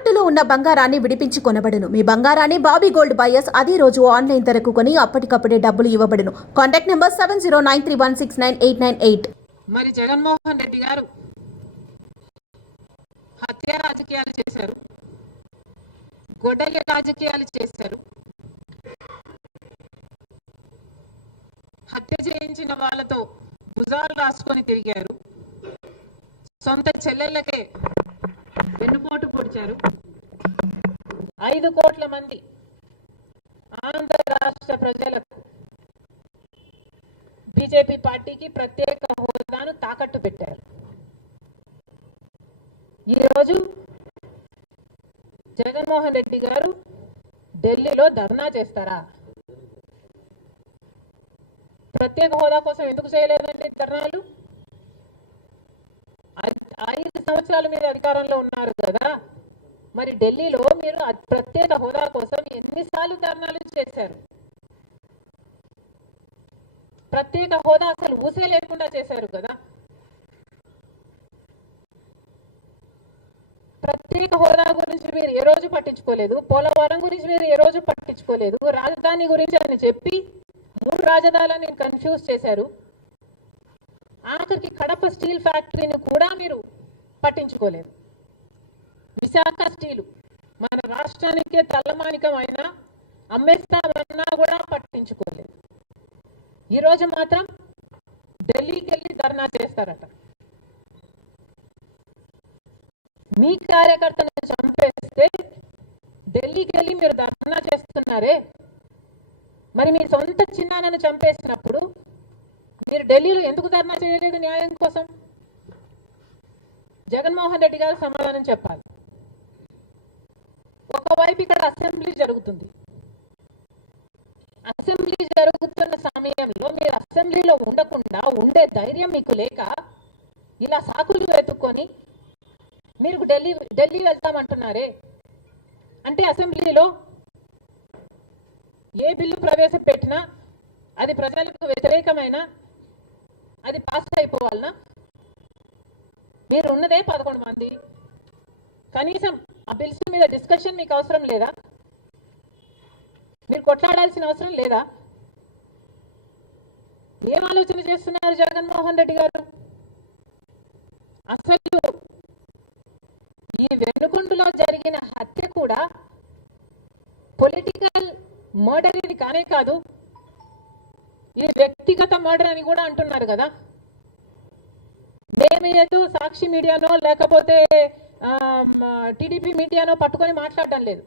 తాకట్టులో ఉన్న బంగారాన్ని విడిపించి కొనబడును. మీ బంగారాన్ని బాబీ గోల్డ్ బయర్స్ అదే రోజు ఆన్లైన్ ధరకు కొని అప్పటికప్పుడే డబ్బులు ఇవ్వబడును. Contact number seven zero nine three one six nine eight nine eight. మరి జగన్మోహన్ రెడ్డి గారు హత్య రాజకీయాలు చేశారు. గొడ్డలి రాజకీయాలు చేశారు. హత్య చేయించిన వాళ్ళతో భుజాలు రాసుకొని తిరిగారు. సొంత చెల్లెళ్ళకే వెన్నుపోటు పొడిచారు. ఐదు కోట్ల మంది ఆంధ్ర రాష్ట్ర ప్రజలకు బీజేపీ పార్టీకి ప్రత్యేక హోదాను తాకట్టు పెట్టారు. ఈరోజు జగన్మోహన్ రెడ్డి గారు ఢిల్లీలో ధర్నా చేస్తారా? ప్రత్యేక హోదా కోసం ఎందుకు చేయలేదండి ధర్నాలు? ఐదు సంవత్సరాలు మీద అధికారంలో ఉన్నారు కదా. మరి ఢిల్లీలో మీరు ప్రత్యేక హోదా కోసం ఎన్నిసార్లు ధర్నాలు చేశారు? ప్రత్యేక హోదా అసలు ఊసే లేకుండా చేశారు కదా. ప్రత్యేక హోదా గురించి మీరు ఏ రోజు పట్టించుకోలేదు? పోలవరం గురించి మీరు ఏ రోజు పట్టించుకోలేదు? రాజధాని గురించి అని చెప్పి మూడు రాజధానులను కన్ఫ్యూజ్ చేశారు. ఆఖరికి కడప స్టీల్ ఫ్యాక్టరీని కూడా మీరు పట్టించుకోలేదు. విశాఖ స్టీలు మన రాష్ట్రానికే తల్లమానికమైన అమ్మేస్తామన్నా కూడా పట్టించుకోలేదు. ఈరోజు మాత్రం ఢిల్లీకి వెళ్ళి ధర్నా చేస్తారట. మీ కార్యకర్తను చంపేస్తే ఢిల్లీకి వెళ్ళి మీరు ధర్నా చేస్తున్నారే? మరి మీ సొంత చిన్నాన్నను చంపేసినప్పుడు మీరు ఢిల్లీలో ఎందుకు ధర్నా చేయలేదు న్యాయం కోసం? జగన్మోహన్ రెడ్డి గారు సమాధానం చెప్పాలి. ఒకవైపు ఇక్కడ అసెంబ్లీ జరుగుతుంది. అసెంబ్లీ జరుగుతున్న సమయంలో మీరు అసెంబ్లీలో ఉండకుండా ఉండే ధైర్యం మీకు లేక ఇలా సాకులు వెతుక్కొని మీరు ఢిల్లీ ఢిల్లీ వెళ్తామంటున్నారే? అంటే అసెంబ్లీలో ఏ బిల్లు ప్రవేశపెట్టినా అది ప్రజలకు వ్యతిరేకమైన అది పాస్ అయిపోవాలనా? మీరు ఉన్నదే పదకొండు మంది. కనీసం ఆ బిల్స్ మీద డిస్కషన్ మీకు అవసరం లేదా? మీరు కొట్లాడాల్సిన అవసరం లేదా? ఏం ఆలోచన చేస్తున్నారు జగన్మోహన్ రెడ్డి గారు? అసలు ఈ వెనుకొండలో జరిగిన హత్య కూడా పొలిటికల్ మర్డర్ ఇది కానే కాదు ఇది వ్యక్తిగత మర్డర్ అని కూడా అంటున్నారు కదా. మేము సాక్షి మీడియానో లేకపోతే టీడీపీ మీడియానో పట్టుకొని మాట్లాడటం లేదు.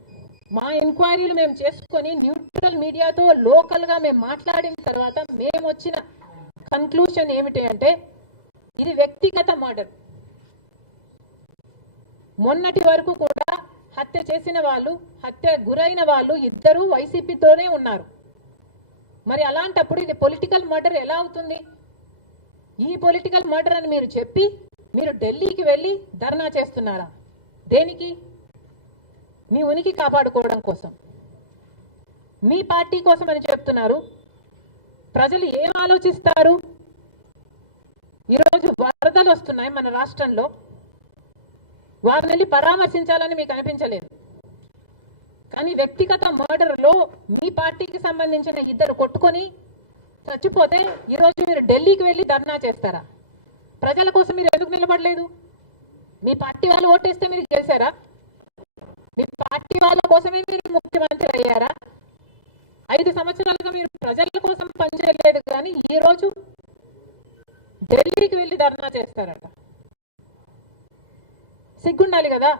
మా ఎంక్వైరీలు మేము చేసుకొని న్యూట్రల్ మీడియాతో లోకల్గా మేము మాట్లాడిన తర్వాత మేము వచ్చిన కన్క్లూషన్ ఏమిటి అంటే ఇది వ్యక్తిగత మర్డర్. మొన్నటి వరకు కూడా హత్య చేసిన వాళ్ళు హత్య గురైన వాళ్ళు ఇద్దరూ వైసీపీతోనే ఉన్నారు. మరి అలాంటప్పుడు ఇది పొలిటికల్ మర్డర్ ఎలా అవుతుంది? ఈ పొలిటికల్ మర్డర్ అని మీరు చెప్పి మీరు ఢిల్లీకి వెళ్ళి ధర్నా చేస్తున్నారా? దేనికి? మీ ఉనికి కాపాడుకోవడం కోసం. మీ పార్టీ కోసం అని చెప్తున్నారు. ప్రజలు ఏం ఆలోచిస్తారు? ఈరోజు వరదలు వస్తున్నాయి మన రాష్ట్రంలో. వారిని వెళ్ళి పరామర్శించాలని మీకు అనిపించలేదు. అని వ్యక్తిగత మర్డర్లో మీ పార్టీకి సంబంధించిన ఇద్దరు కొట్టుకొని చచ్చిపోతే ఈరోజు మీరు ఢిల్లీకి వెళ్ళి ధర్నా చేస్తారా? ప్రజల కోసం మీరు ఎందుకు నిలబడలేదు? మీ పార్టీ వాళ్ళు ఓటేస్తే మీరు గెలిచారా? మీ పార్టీ వాళ్ళ కోసమే మీరు ముఖ్యమంత్రి అయ్యారా? ఐదు సంవత్సరాలుగా మీరు ప్రజల కోసం పనిచేయలేదు కానీ ఈరోజు ఢిల్లీకి వెళ్ళి ధర్నా చేస్తారట. సిగ్గుండాలి కదా?